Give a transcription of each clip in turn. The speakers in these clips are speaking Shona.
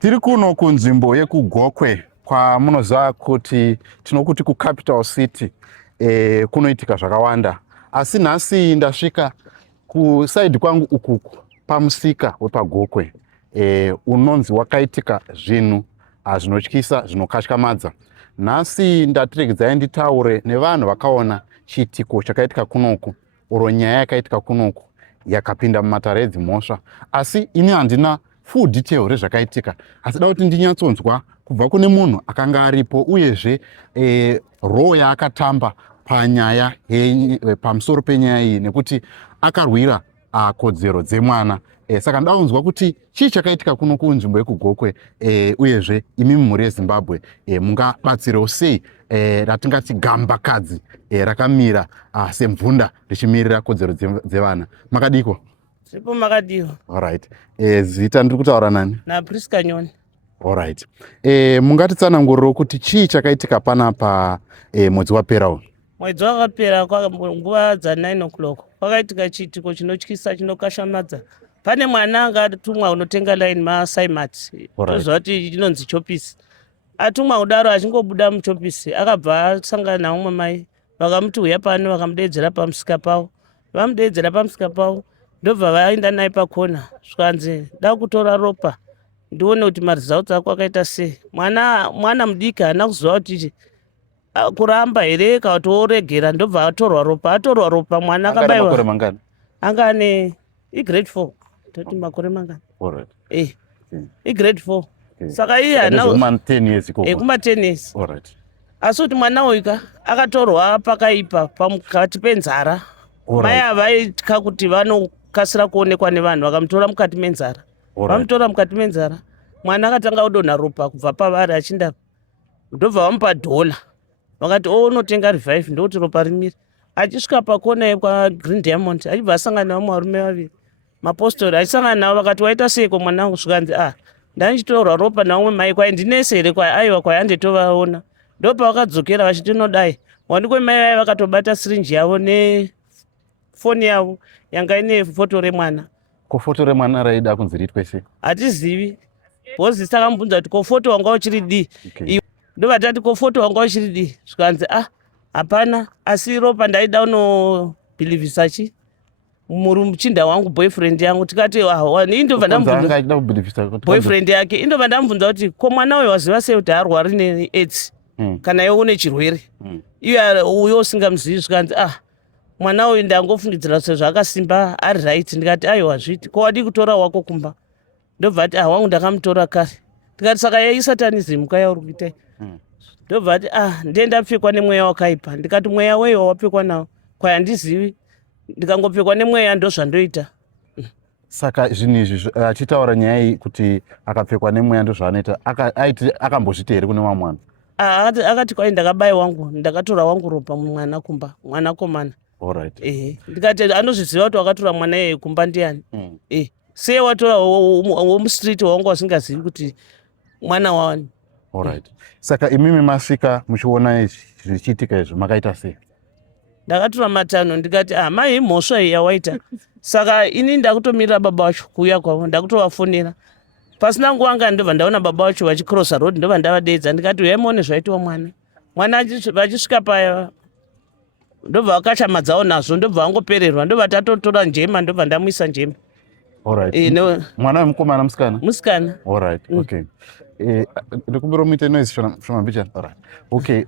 Tiri kuno kunzvimbo yekuGokwe kwamunoziva kuti tinokuti kucapital city kunoitika zvakawanda. Asi nhasi ndasvika kusaidi kwangu ukuku pamusika wepaGokwe unonzi wakaitika zvinhu zvinotyisa zvinokatyamadza. Nhasi ndatiregedzai nditaure nevanhu vakaona chiitiko chakaitika kunoku, uro nyaya yakaitika kunoku yakapinda mumatare edzimhosva. Asi ini handina full detail rezvakaitika, asi da kuti ndinyatsonzwa kubva kune munhu akanga aripo, uyezve role yaakatamba panyaya pamusoro penyaya iyi, nekuti akarwira kodzero dzemwana. Saka ndaunzwa kuti chii chakaitika kuno kunzvimbo yekuGokwe, uyezve imi mhuri yeZimbabwe mungabatsirewo sei ratingati gambakadzi rakamira semvunda richimirira kodzero dzevana. Makadiko? Sipo makadiwa. Alright. Zita ndiri kutaura nani? naPriska Nyoni. Alright. Mungatitsanangurirawo kuti chii chakaitika panapa mwedzi waperawo? Mwedzi wakapera nguva dza9 o'clock kwakaitika chiitiko chinotyisa chinokashamadza. Pane mwana anga atumwa unotenga line maSaimat, toziva kuti chinonzi chopisi. Atumwa kudaro achingobuda muchopisi akabva asangana naumwe mai, vakamuti uya pano, vakamudeedzera pamusika pavo. Vamudeedzera pamusika pavo ndobva vaenda naye pakona, zvikanzi da kutora ropa ndione kuti maresults ako akaita sei. Mwana mudiki haana kuziva kuti kuramba here kana kuti oregera, ndobva atorwa ropa. Atorwa ropa mwana akabayiwa. Anga ane grade 4. Toti makore mangani? Grade 4. Saka iye haana kuma 10 years. Kuma 10 years. Asi kuti mwana uyu akatorwa pakaipa pamukati penzara. Mai avaitya kuti vanokasira kuonekwa nevanhu, vakamutora mukati menzara. Vamutora mukati menzara, mwana akatanga kudonha ropa kubva pavari achinda, ndobva vamupa $1. Vakati unotenga revive ndokuti ropa rimire. Achisvika pakona yepaGreen Diamond achibva asangana nevamwe varume vaviri mapostori, achisangana navo vakati waita seiko mwana wangu? Zvikanzi ndandichitorwa ropa naumwe mai, kwai ndinese here? Kwai aiwa, kwai handitovaona. Ndopa vakadzokera vachiti nodai wandikwe mai vaya vakatobata sirinji yavo nefoni yavo yanga ine foto remwana. Ko foto remwana raida kunzi riitwe sei? Hatizivi. Bhozi takamubvunza kuti ko foto wanga uchiri dii? Ndovatati ko foto wanga uchiri dii? Zvikanzi hapana, asi ropa ndaida unobhilivhisa chi muchinda wangu, boyfriend yangu. Tikati indobva ndamubvunza boyfriend yake, indobva ndamubvunza kuti ko mwana uyu waziva sei kuti harwari neAIDS kana iwe une chirwere iye uyo usingamuzivi? Zvikanzi mwana uyu ndangofungidzira sezvo akasimba ari right. Ndikati aiwa zviti, ko wadi kutora wako kumba? Ndobva ati wangu ndakamutora kare. Ndikati saka yaisatanism kayauri kuitai? Ndobva ati ndiye ndapfekwa nemweya wakaipa. Ndikati mweya wei wawapfekwa nawo? Kwai handizivi, ndikangopfekwa nemweya ndozvandoita. Saka zvinhu izvi achitaura nyaya iyi kuti akapfekwa nemweya ndozvaanoita, akambozviti here kune mamwe vanhu? Akati kwai ndakabayi wangu, ndakatora wangu ropa mwana kumba, mwana komana. Ndikati anozviziva kuti wakatora mwana iyeye kumba ndiani? Sei watora womustriti wawanga wasingazivi kuti mwana wani? Saka imimi masvika muchiona zvichiitika izvi makaita sei? Ndakatora matano ndikati mai mhosva iyi yawaita. Saka ini ndakutomirira baba vacho kuuya kwavo, ndakutovafonera. Pasina nguva ngani ndobva ndaona baba vacho vachikrosa road, ndobva ndavadeedza ndikati uyai muone zvaitiwa mwana. Mwana vachisvika paya ndobva vakashamadzawo nazvo, ndobva vangopererwa, ndobva tatotora njema, ndobva ndamuisa njema. Mwana wemukomana musikana? Musikana. Ndikumbira muite noise shoma mbichana.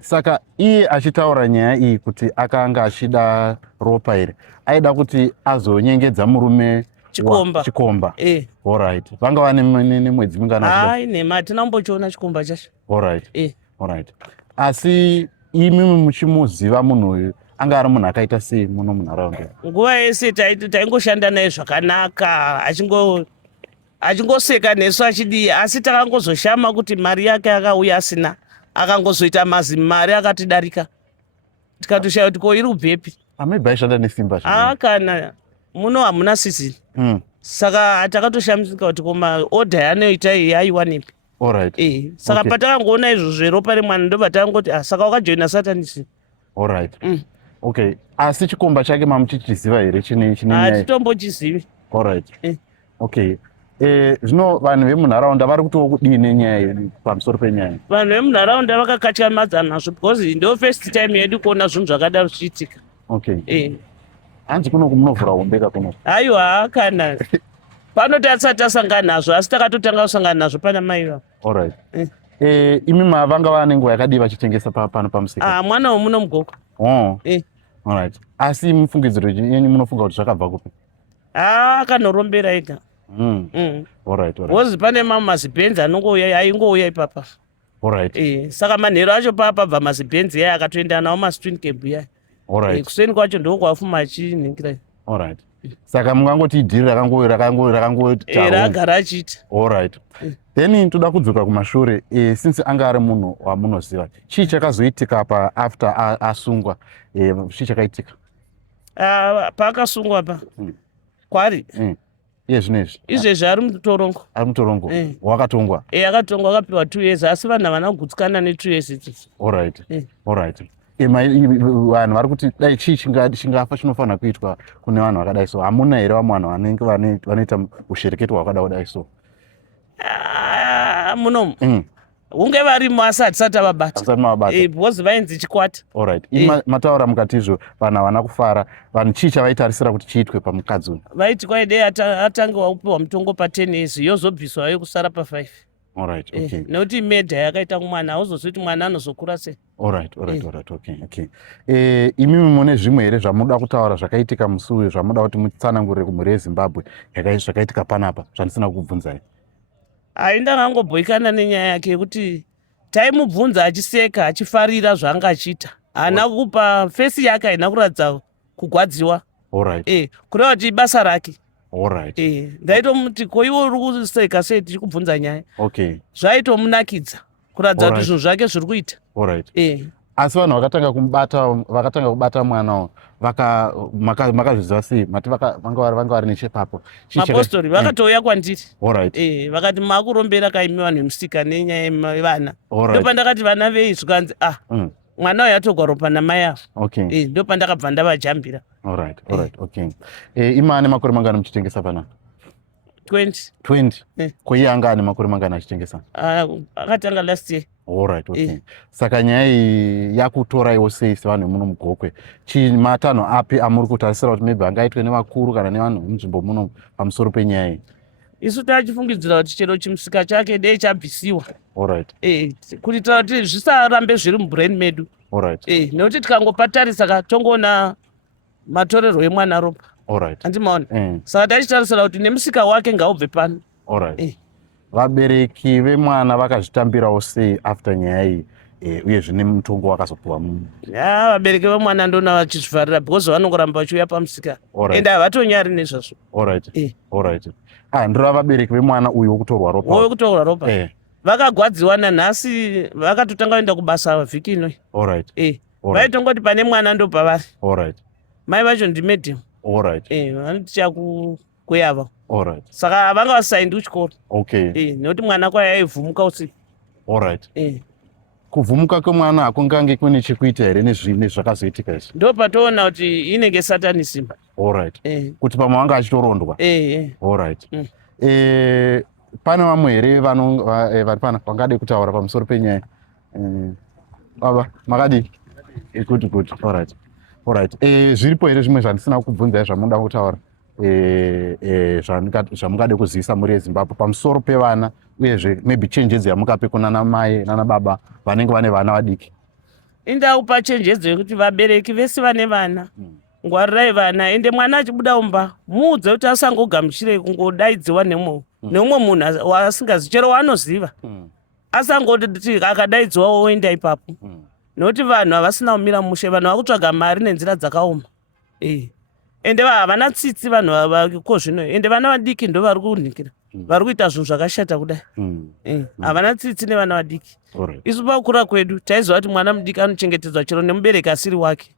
Saka iye achitaura nyaya iyi kuti akanga achida ropa here, aida kuti azonyengedza murume Chikomba. Vanga vane mwedzi mingana? Nema hatina kumbochiona chikomba chacho. Asi imi muchimuziva munhu uyu anga ari munhu akaita sei muno munharaunda? Nguva yese taingoshanda naye zvakanaka, achingoseka nesu achidii, asi takangozoshama kuti mari yake akauya asina, akangozoita mari akatidarika. Tikatoshaya kuti ko iri kubvepi? Maybe aishanda nesimba. Kana muno hamuna season. Saka takatoshamisika kuti koma order yanoita iyi yaiwanepi. Saka patakangoona izvo zveropa remwana ndobva takangoti saka wakajoina satanism. Asi chikomba chake mamuchichiziva here? Hatitombochizivi. Zvino vanhu vemunharaunda vari kutiwo kudii nenyaya pamusoro penyaya? Vanhu vemunharaunda vakakatyamadza nazvo because ndo first time yedu kuona zvinhu zvakadaro zvichiitika. Okay. Hanzi kunoku munovhura umbeka kunoku? Aiwa kana panoti atisati tasangana nazvo asi takatotanga kusangana nazvo pana mai vavo. Alright. Imi vanga vane nguva yakadii vachitengesa pano pamusika? Mwana womuno mugoko. Alright. Asi mufungidziro yenyu munofunga kuti zvakabva kupi? Akanoromberera ega. Alright. Wozi pane mamwe mazibhenzi aingouya ipapa. Alright. Saka manheru acho papabva mazibhenzi yaya akatoenda nawo maswing camp yaya. Alright. Kuseni kwacho ndiko kwafuma achinhingira. Alright. Saka mungangoti idhiri ragara achiita. Alright. Then toda kudzoka kumashure, since anga ari munhu wamunoziva, chii chakazoitika pa after asungwa, chii chakaitika? Paakasungwa pa kwari zvinezvi izvezvi ari mutorongo. Ari mutorongo. Wakatongwa? Akatongwa akapiwa 2 years asi vanhu havana kugutsikana ne2 years idzi. Alright. Vanhu vari kuti dai chii chingafa chinofanira kuitwa kune vanhu vakadai so? Hamuna here vamwe vanhu vanenge vanoita ushereketwa hwakada kudai so? Munomu hunge varimo asi hatisati avabata because vainzi chikwata. Alright. Mataura mukatizvo vanhu havana kufara, vanhu chii chavaitarisira kuti chiitwe pamukadzi uyu? Vaiti kwai dei atange upiwa mutongo pa10 years yozobviswa yokusara pa5. Alright. Okay. Nekuti imedha yakaita kumwana hauzozoti mwana anozokura sei. Alright. Okay. Imi mune zvimwe here zvamuda kutaura zvakaitika musi uyu zvamuda kuti mutsanangurire kumhuri yeZimbabwe zvakaitika panapa zvandisina kukubvunzai? Ndakangobhoikana nenyaya yake yekuti taimubvunza achiseka achifarira zvaanga achiita. Haana kupa fesi yake haina kuratidza kugwadziwa. Alright. kureva kuti ibasa rake. Alright. Ndaitomuti ko iwe uri kuseka sei tichi kubvunza nyaya. Okay. Zvaitomunakidza kuratidza kuti zvinhu zvake zviri kuita. Alright. Asi vanhu vakatanga kubata mwana makazviziva sei? Mati vanga vari nechepapo? Mapostori vakatouya kwandiri. Alright. Vakati makurombera kaimi vanhu vemusika nenyaya yevana. Ndopandakati vana vei zvikanzi mwana uyu atogwa ropa namai avo. Okay. Ndopandakabva ndavajambira. Alright. Okay. Imane makore mangani muchitengesa panapa? 20. Ko iye anga ane makore mangani achitengesa? Akatanga last year. Alright. Okay. Saka nyaya iyi yakutoraiwo sei sevanhu vemuno mugokwe? Matanho api amuri kutarisira kuti maybe angaitwe nevakuru kana nevanhu vemunzvimbo muno pamusoro penyaya iyi? Isu tachifungidzira kuti chero chimusika chake dei chabvisiwa. Alright. Kuitira kuti zvisarambe zviri mubrain medu. Alright. Nekuti tikangopatarisa katongoona matorerwo emwana ropa. Alright. Handimaona. Saka tachitarisira kuti nemusika wake ngaubve pano. Alright. Vabereki vemwana vakazvitambirawo sei after nyaya iyi uyezve nemutongo wakazopiwa munhu? Vabereki vemwana ndona vachizvivharira because vanongoramba vachiuya pamusika ende havatonyari nezvazvo. Alright. Ndira vabereki vemwana uyu wokutorwa ropa. Wokutorwa ropa. Vakagwadziwa nanhasi vakatotanga kuenda kubasa vhiki inoi. Alright. Vaitongoti pane mwana ndopavari. Alright. Mai vacho ndimedhimu. Alright. Vanoti chakuyava. Alright. Saka havanga vasaindi kuchikoro. Okay. Nekuti mwana kwaye aivhumuka usiku. Alright. Kuvhumuka kwemwana hakungange kune chekuita here nezvakazoitika izvi? Ndo patoona kuti inenge satanism. Alright. Kuti pamwe vanga achitorondwa? Alright. Pane vamwe here vari pana vangade kutaura pamusoro penyaya? Baba, makadii? Good. Alright. Zviripo here zvimwe zvandisina kukubvunzai zvamunoda kutaura? Zvamungade kuzivisa muri yeZimbabwe pamusoro pevana uyezve maybe chenjedzo yamukape kunana mai nana baba vanenge vane vana vadiki? Indaupa chenjedzo yekuti vabereki vese vane vana ngwarirai vana, ende mwana achibuda umba muudze kuti asangogamuchire kungodaidziwa neumwe munhu wasingazivi chero waanoziva. Asangoti akadaidziwa woenda ipapo. Nokuti vanhu havasina kumira mushe, vanhu vakutsvaga mari nenzira dzakaoma. Ende havana tsitsi vanhu ko zvino, ende vana vadiki ndo vari kunikira, vari kuita zvinhu zvakashata kudai. Havana tsitsi nevana vadiki. Isu pakukura kwedu taiziva kuti mwana mudiki anochengetedzwa chero nemubereki asiri wake.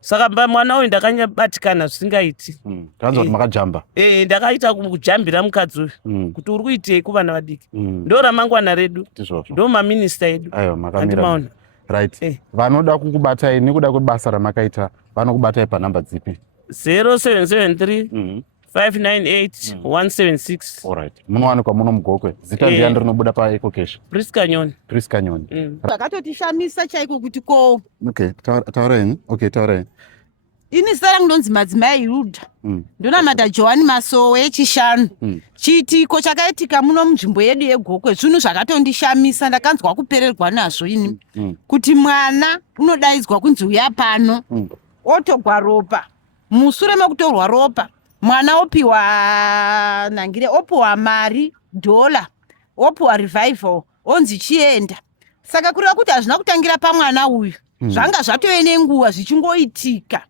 Saka mwana uyu ndakanyabatikana zvisingaiti. Kanzwa kuti makajamba? Ndakaita kujambira mukadzi uyu kuti uri kuitei kuvana vadiki. Ndo ramangwana redu, ndo maminista edu. Makamira. Right. Vanoda kukubatai nekuda kwebasa ramakaita vanokubatai panhamba dzipi? 0773 598 176. Alright. Munowanikwa muno muGokwe. Zita ndiani rinobuda paEcocash? Priska Nyoni. Priska Nyoni. Zvakatotishamisa chaiko kuti ko. Okay, taureni. Okay, taureni. Ini zita rangu ndonzi Madzimai Rudha. Ndonamata Johani Masowe echishanu. Chiitiko chakaitika muno munzvimbo yedu yeGokwe zvinhu zvakatondishamisa, ndakanzwa kupererwa nazvo ini. Kuti mwana unodaidzwa kunzi uya pano. Otogwa ropa. Mushure mekutorwa ropa, mwana opiwa nangire, opiwa mari $, opiwa revival, onzi chienda. Saka kureva kuti hazvina kutangira pamwana uyu, zvanga zvatove nenguva zvichingoitika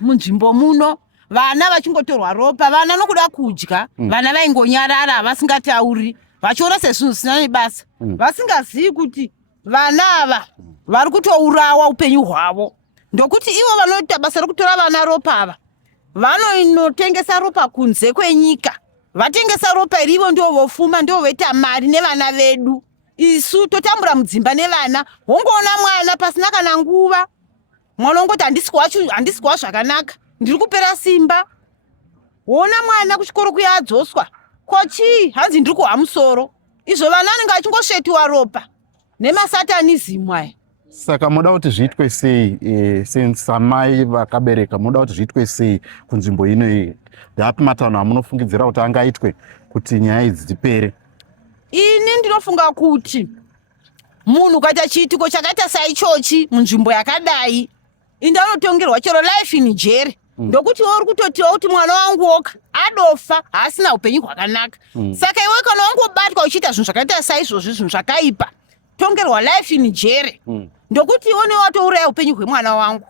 munzvimbo muno, vana vachingotorwa ropa, vana nokuda kudya, vana vaingonyarara vasingatauri, vachiona sezvinhu zvisina nebasa, vasingazivi kuti vana ava vari kutourawa upenyu hwavo. Ndokuti ivo vanoita basa rokutora vana ropa ava vanotengesa ropa kunze kwenyika. Vatengesa ropa irivo ndio vofuma, ndio voita mari nevana vedu. Isu totambura mudzimba nevana, wongoona mwana pasina kana nguva, mwana ongoti handisikuwa zvakanaka, ndiri kupera simba. Wona mwana kuchikoro kuya adzoswa, kochi hanzi ndiri kuhwa musoro. Izvo vana vanenge vachingosvetiwa ropa nemasatanism aya. Saka muda kuti zviitwe sei samai vakabereka, muda kuti zviitwe sei kunzvimbo ino? Ndapi matanho amunofungidzira kuti angaitwe kuti nyaya idzi dzipere? Ini ndinofunga kuti munhu ukaita chiitiko chakaita saichochi munzvimbo yakadai, inde anotongerwa chero life in jail. Ndokuti uri kutotiwa kuti mwana wangu woka adofa haasina upenyu hwakanaka. Saka iwe kana wangobatwa uchiita zvinhu zvakaita saizvozvi, zvinhu zvakaipa, tongerwa life in jail. Ndokuti one watouraya upenyu hwemwana wangu.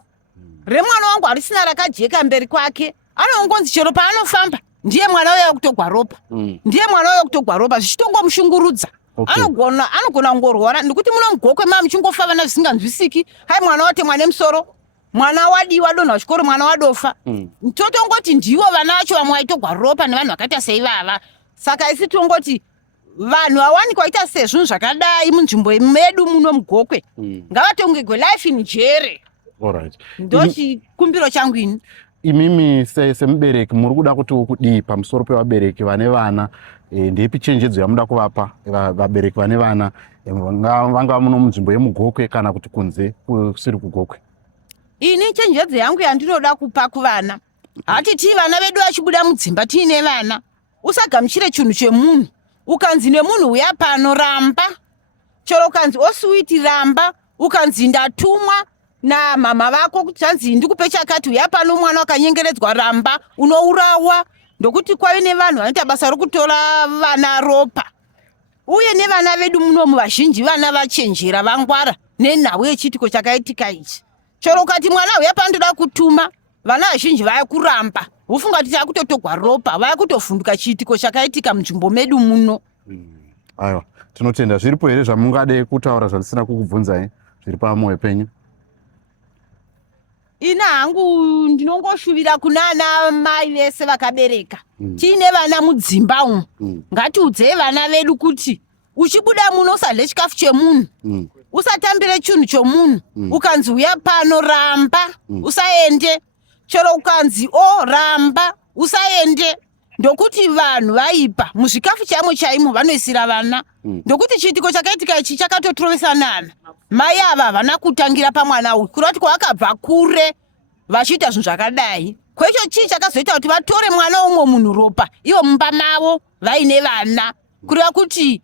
Remwana wangu harisina rakajeka mberi kwake, anongonzi chero paanofamba ndiye mwana uya kutogwa ropa, ndiye mwana uya kutogwa ropa, zvichitongomushungurudza. Anogona kungorwara. Ndokuti muno muGokwe muchingofa vana zvisinganzwisiki. Hai mwana watemwa nemusoro, mwana wadiwa donha chikoro, mwana wadofa. Totongoti ndivo vana vacho vamwe vaitogwa ropa nevanhu vakaita seivava. Saka isi tongoti vanhu vawanikwa vaita sezvinhu zvakadai munzvimbo medu muno muGokwe ngavatongerwe life in jail. Alright. Ndo chikumbiro changu ini. Imimi semubereki muri kuda kuti ukudii pamusoro pevabereki vane vana? Ndepi chenjedzo yamuda kuvapa vabereki vane vana vanga muno munzvimbo yemuGokwe kana kuti kunze kusiri kuGokwe? Ini chenjedzo yangu yandinoda kupa kuvana, hatiti vana vedu vachibuda mudzimba tiine vana, usagamuchire chinhu chemunhu. Ukanzi nemunhu uya pano ramba, chero ukanzi oswiti ramba, ukanzi ndatumwa namama vako kuti hanzi ndikupe chakati, uya pano mwana wakanyengeredzwa ramba, unourawa. Ndokuti kwave nevanhu vanoita basa rokutora vana ropa. Uye nevana vedu munomu vazhinji vana vachenjera, vangwara nenhau yechiitiko chakaitika ichi. Chero ukati mwana uya pano ndoda kutuma, vana vazhinji vaya kuramba, ufunga kuti takutotogwa ropa, vaya kutovhunduka chiitiko chakaitika munzvimbo medu muno. Aiwa, tinotenda. Zviripo here zvamungade kutaura zvandisina kukubvunzai zviri pamwoyo penyu? Ina hangu ndinongoshuvira kunana mai vese vakabereka. Tiine vana mudzimba umu. Ngatiudzei vana vedu kuti uchibuda muno usadle chikafu chemunhu, usatambire chinhu chomunhu. Ukanzi uya pano ramba, usaende. Chero ukanzi ramba, usaende. Ndokuti vanhu vaipa muzvikafu chamwe chaimo vanoisira vana. Ndokuti chiitiko chakaitika ichi chakatotrovesanana. Mai ava havana kutangira pamwana uyu, kureva kuti kwavakabva kure vachiita zvinhu zvakadai. Kwecho chii chakazoita kuti vatore mwana umwe munhu ropa ivo mumba mavo vaine vana, kureva kuti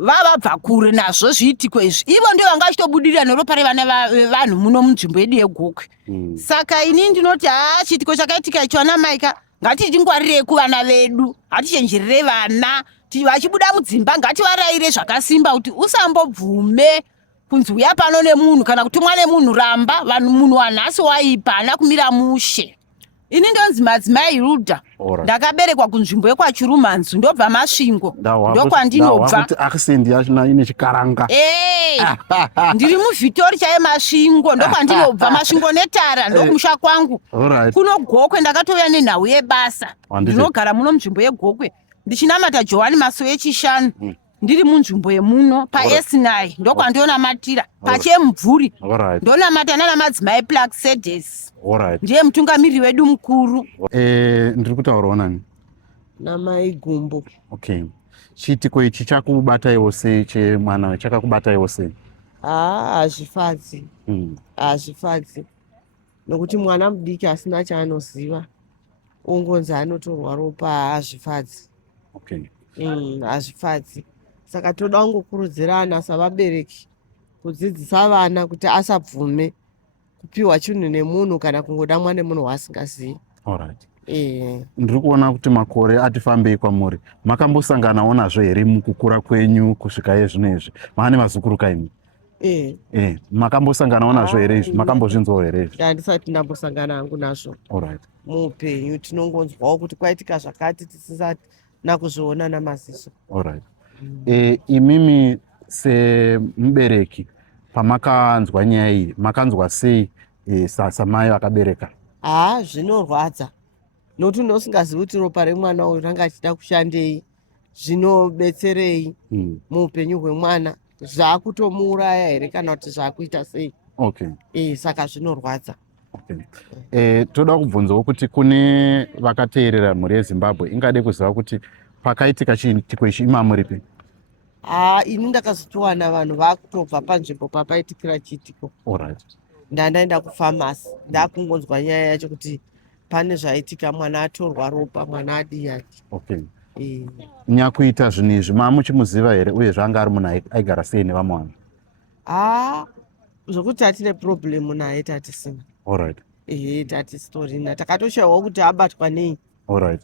vavabva kure nazvo zviitiko izvi. Ivo ndio vanga vachitobudirira neropa revana vevanhu muno munzvimbo yedu yeGokwe. Saka ini ndinoti chiitiko chakaitika icho ana maika ngatichingwarirei kuvana vedu, hatichenjerere vana, vachibuda mudzimba ngativarayire zvakasimba kuti usambobvume kunzi uya pano nemunhu kana kutumwa nemunhu ramba. Vanhu munhu wanhasi waipa, hana kumira mushe. Ini ndonzi Madzimai Rudha. Ndakaberekwa kunzvimbo yekwaChirumanzu, ndobva Masvingo, ndokwandinobva. Kuti accent yacho ine chikaranga. Ndiri muVitori chaye Masvingo, ndokwandinobva. Masvingo netara ndokumusha kwangu. Kuno Gokwe ndakatouya nenhau yebasa. Ndinogara muno munzvimbo yeGokwe ndichinamata Johani Masowe echishanu. ndiri munzvimbo yemuno paSNI ndokwandonamatira pachemubvuri ndonamata nana madzimai Plaxedes ndiye mutungamiriri wedu mukuru. Ndiri kutaurawo nani? Namai Gumbo. Okay. Chiitiko ichi chakubataiwo sei chemwana chakakubataiwo sei? Hazvifadzi. Hazvifadzi. Nokuti mwana mudiki asina chaanoziva. Ongonzi anotorwa ropa, hazvifadzi. Okay. Hazvifadzi. Saka toda kungokurudzirana savabereki kudzidzisa vana kuti asabvume kupiwa chinhu nemunhu kana kungodamwa nemunhu waasingazivi. Alright. Ndiri kuona kuti makore ati fambei kwamuri. Makambosanganawo nazvo here mukukura kwenyu kusvika yezvinezvi? Maane vazukuru kaimi? Makambosanganawo nazvo here izvi? Makambozvinzwawo here izvi? Handisati ndambosangana hangu nazvo. Alright. Muupenyu tinongonzwawo kuti kwaitika zvakati tisisati nakuzviona namaziso. Alright. Imimi semubereki pamakanzwa nyaya iyi makanzwa sei samai vakabereka? Zvinorwadza. Nokuti unosingazivi kuti ropa remwana uyu ranga achida kushandei, zvinobetserei muupenyu hwemwana, zvaakutomuuraya here kana kuti zvaakuita sei. Okay. Saka zvinorwadza. Okay. Toda kubvunzawo kuti kune vakateerera mhuri yeZimbabwe ingade kuziva kuti pakaitika chiitiko ichi imamuripi? Ini ndakazotowana vanhu vaakutobva panzvimbo papaitikira chiitiko. Alright. Ndandaenda kufamasi ndakungonzwa nyaya yacho kuti pane zvaitika, mwana atorwa ropa, mwana adiyaki. Okay. Nyakuita zvinhu izvi mamuchimuziva here uye zvanga ari munhu aigara sei nevamwe vanhu? Zvokuti hatine problemu naye tatisina. Alright. Tatistorina. Takatoshayiwa kuti abatwa nei. Alright.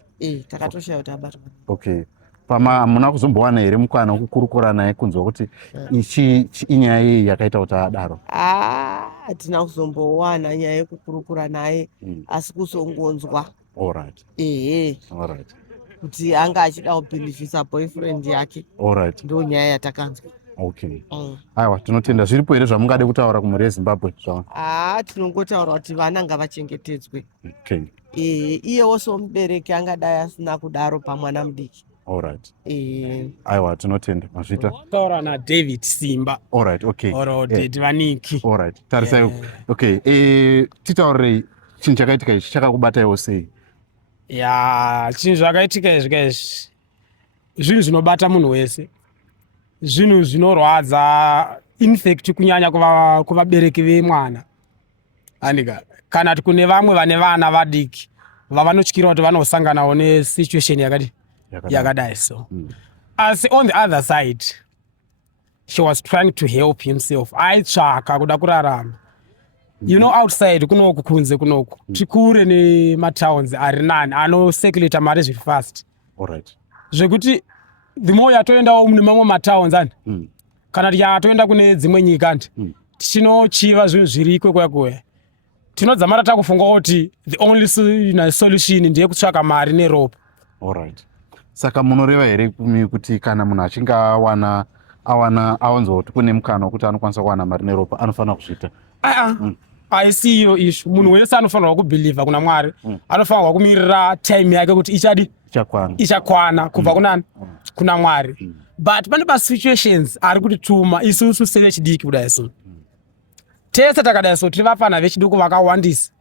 Takatoshayiwa kuti abatwa nei. Okay. Hamuna kuzombowana here mukana wokukurukura naye kunzwa kuti ichi inyaya yei yakaita kuti adaro? Hatina kuzombowana nyaya yekukurukura naye, asi kuzongonzwa. Alright. Alright. Kuti anga achida kubhilivhisa boyfriend yake. Alright. Ndo nyaya yatakanzwa. Okay. Aiwa, tinotenda. Zviripo here zvamungade kutaura kumhuri yeZimbabwe? Tinongotaura kuti vana ngavachengetedzwe. Okay. Iyewo somubereki angadai asina kudaro pamwana mudiki. Alright. Aiwa, tinotenda. Mazvita? Taura naDavid Simba. Alright, okay. David Vaniki. Alright. Tarisai. Okay. Titaurei chinhu chakaitika ichi chakakubataiwo sei? Chinhu zvakaitika izvi zvinhu zvinobata munhu wese. Zvinhu zvinorwadza, in fact kunyanya kuvabereki vemwana. Andika kana kuti kune vamwe vane vana vadiki vavanotyira kuti vanosanganawo nesituation yakadai so. As on the other side, she was trying to help himself. Aitsvaka kuda kurarama. You know, outside kunoku kunze kunoku tikure nematowns ari nani anoseculator mari zviri fast. Alright. Zvekuti the more yatoendawo mune mamwe matowns kana kuti yatoenda kune dzimwe nyika tichinochiva zvinhu zviriko kwakuya. Tinodzamara takufunga kuti the only solution ndiye kutsvaka mari neropa. Alright. Saka munoreva here kuti kana munhu achinge awanzwa kuti kune mukana wekuti anokwanisa kuwana mari neropa anofanira kuzviita? Aisiyo ishu. Munhu wese anofanirwa kubhilivha kuna Mwari. Anofanirwa kumirira time yake kuti ichakwana kubva kunani? Kuna Mwari. But pane situations ari kutituma isusu sevechidiki kudai so. Tese takadai so tiri vafana vechidiki vakawandisa.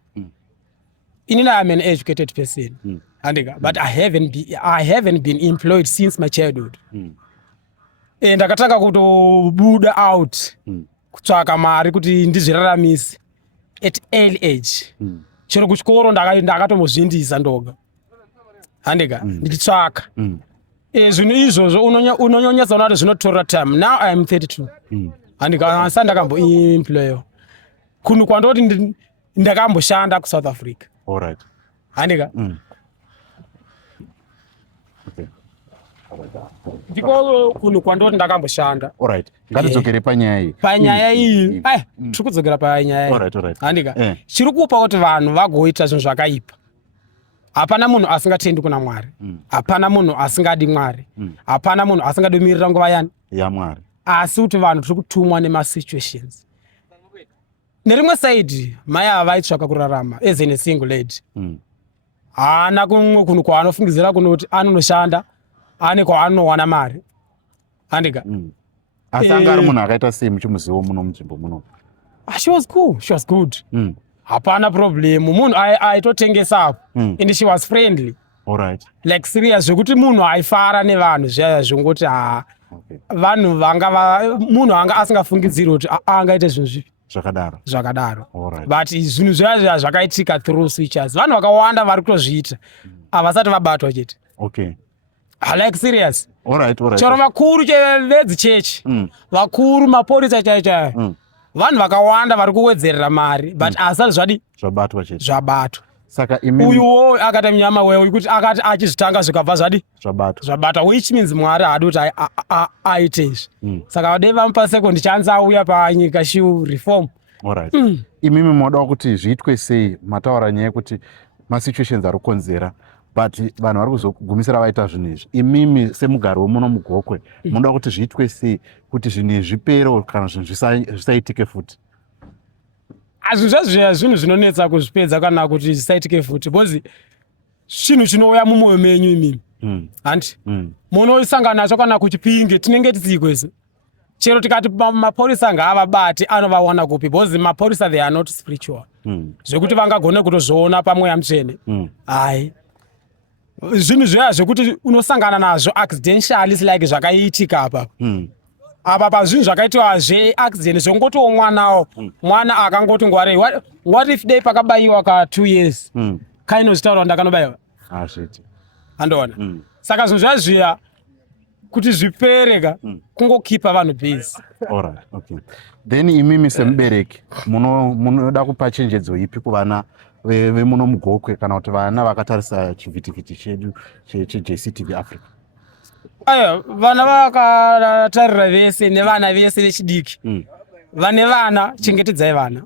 Inini I am an educated person. But I haven't been employed since my childhood. Ndakatanga kutobuda out kutsvaka mari kuti ndizviraramise at early age. Chero kuchikoro ndakatombozvindisa ndoga. Ndichitsvaka. Zvinhu izvozvo unonyanyisa kuti zvinotora time. Now I am 32. Handika ndakamboemployiwa. Kunhu kwandoti ndakamboshanda kuSouth Africa. Alright. Handika. Ndiko kunhu kwandoti ndakamboshanda. Alright. Ngatidzokere panyaya iyi. Panyaya iyi. Tiri kudzokera panyaya iyi. Alright. Handika. Chiri kupa kuti vanhu vagoita zvinhu zvakaipa. Hapana munhu asingatendi kuna Mwari. Hapana munhu asingadi Mwari. Hapana munhu asingadi kumirira nguva yani yaMwari. Asi kuti vanhu tiri kutumwa nemasituations. Nerimwe side mai avaitsvaka kurarama as a single lady. Haana kumwe kunhu kwaanofungidzira kunoti anonoshanda ane kwaanowana mari. handika asi anga ari munhu akaita sei muchimuzivo muno munzvimbo muno? She was cool, she was good. Hapana problem. Munhu aitotengesapo and she was friendly. Alright. Like serious zvekuti munhu aifara nevanhu zvaya zvongoti vanhu munhu anga asingafungidziri kuti angaite zvinhu zvipi zvakadaro. But zvinhu zvaya zvakaitika through switches. Vanhu vakawanda vari kutozviita havasati vabatwa chete. Okay. Like serious. Alright. Chero vakuru vedzichechi vakuru maporisa chaichayo vanhu vakawanda vari kuwedzerera mari but asati zvadi zvabatwa. Saka uyuwo akati mnyama wewe kuti akati achizvitanga zvikabva zvadi zvabatwa, which means mwari haadi kuti aite izvi. Saka vadei vamupa second chance auya panyika shiu reform. Alright. Imimi moda kuti zviitwe sei? Mataura nyaya yekuti masituations ari kukonzera but vanhu vari kuzogumisira vaita zvinhu izvi. Imimi semugari wemuno muGokwe munoda kuti zviitwe sei kuti zvinhu izvi zvipere kana zvinhu zvisaitike futi? Zvinhu zvinonetsa kuzvipedza kana kuti zvisaitike futi because chinhu chinouya mumwoyo menyu imimi handi munosangana nacho kana kuchipinge tinenge tisii kwese. Chero tikati maporisa ngaavabate anovawana kupi because maporisa they are not spiritual zvekuti vangagone kutozviona pamweya mutsvene. Hai, zvinhu zveya zvekuti unosangana nazvo accidentally like zvakaitika apa pazvinhu zvakaitiwa zveaccident zvongotiwo mwana akangoti ngwarei what if dei pakabayiwa ka 2 years kainozvitaura ndakanobayiwa andoona. Saka zvinhu zvazviya kuti zvipereka kungokipa vanhu busy. Alright, okay. Then imimi semubereki munoda kupa chenjedzo ipi kuvana vemuno muGokwe kana kuti vana vakatarisa chivhitivhiti chedu cheJCTV Africa? Vana vakatarira vese nevana vese vechidiki vane vana chengetedzai vana,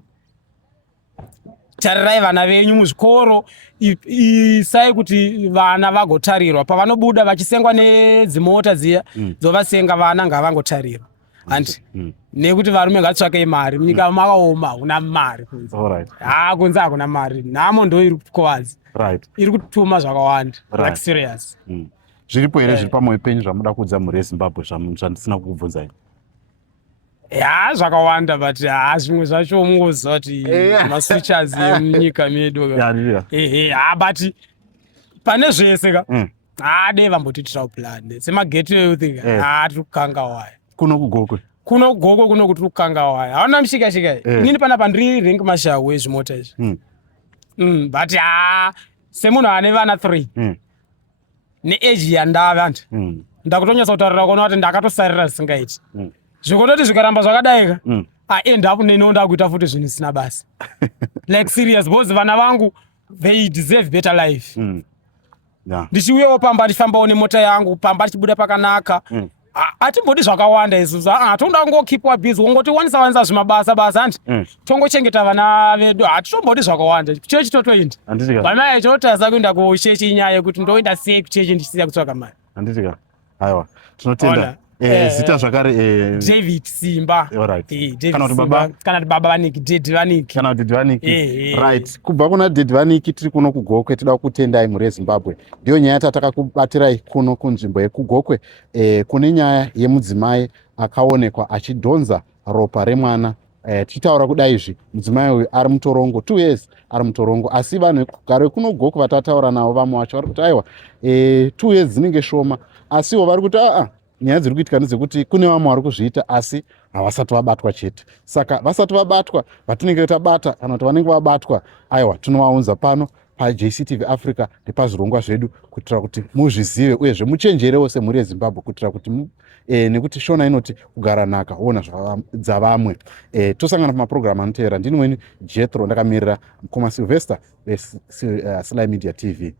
tarirai vana venyu muzvikoro, isai kuti vana vagotarirwa pavanobuda vachisengwa nedzimota dziya dzovasenga vana ngavangotarirwa handi nekuti varume ngatsvakei mari munyika makaoma una mari kunze hakuna mari nhamo ndo iri kukovazi iri kutuma zvakawanda like serious. Zviripo here zviri pamwoyo penyu zvamuda kuudza mhuri yeZimbabwe zvandisina kukubvunzai? Zvakawanda but zvimwe zvacho mungoziva kuti maswitches emunyika medu but pane zvese ka dei vambotiitirawo plan semagateway youth tiri kukanga waya kuno kuGokwe kuno kuti kukanga waya hauna mushikashika inini panapa ndiri rank marshal wezvimota izvi but semunhu ane vana 3 neage yandava anti ndakutonyatsa kutaurira kuona kuti ndakatosarira zvisingaiti zvikototi zvikaramba zvakadaika end up nenoda kuita futi zvinhu zvisina basa like serious because vana vangu they deserve better life. Ndichiuyawo pamba ndichifambawo nemota yangu pamba ndichibuda pakanaka hatimbodi zvakawanda isusu toda kungokipiwa busy wongoti wanisa zvimabasa anti tongochengeta vana vedu hatitombodi zvakawanda chechi totoenda vamai chotarisa kuenda kuchechi inyaya yekuti ndoenda sei kuchechi ndichisiya kutsvaka mari handisika. Haiwa tinotenda zita zvakare David Simba kana baba vaniki David Vaniki right. Kubva kuna David Vaniki tiri kuno kuGokwe tida kutendai mhuri yeZimbabwe. Ndiyo nyaya yatakakubatirai kuno kunzvimbo yekuGokwe kune nyaya yemudzimai akaonekwa achidhonza ropa remwana. Tichitaura kudai izvi mudzimai uyu ari mutorongo 2 years ari mutorongo asi vanhu vekugare kuno Gokwe vatataura navo vamwe vacho vari kuti aiwa 2 years dzinenge shoma asiwo vari kuti nyaya dziri kuitika ndedzekuti kune vamwe vari kuzviita asi havasati vabatwa chete. Saka vasati vabatwa vatinenge tabata kana kuti vanenge vabatwa aiwa tinovaunza pano paJCTV Africa nepazvirongwa zvedu kuitira kuti muzvizive uyezve muchenjerewo semhuri yeZimbabwe kuitira kuti nekuti shona inoti kugara nhaka ona dzavamwe. Tosangana pamapurogiramu anotevera. Ndini mweni Jethro ndakamirira Mukoma Sylvester weSly Media TV.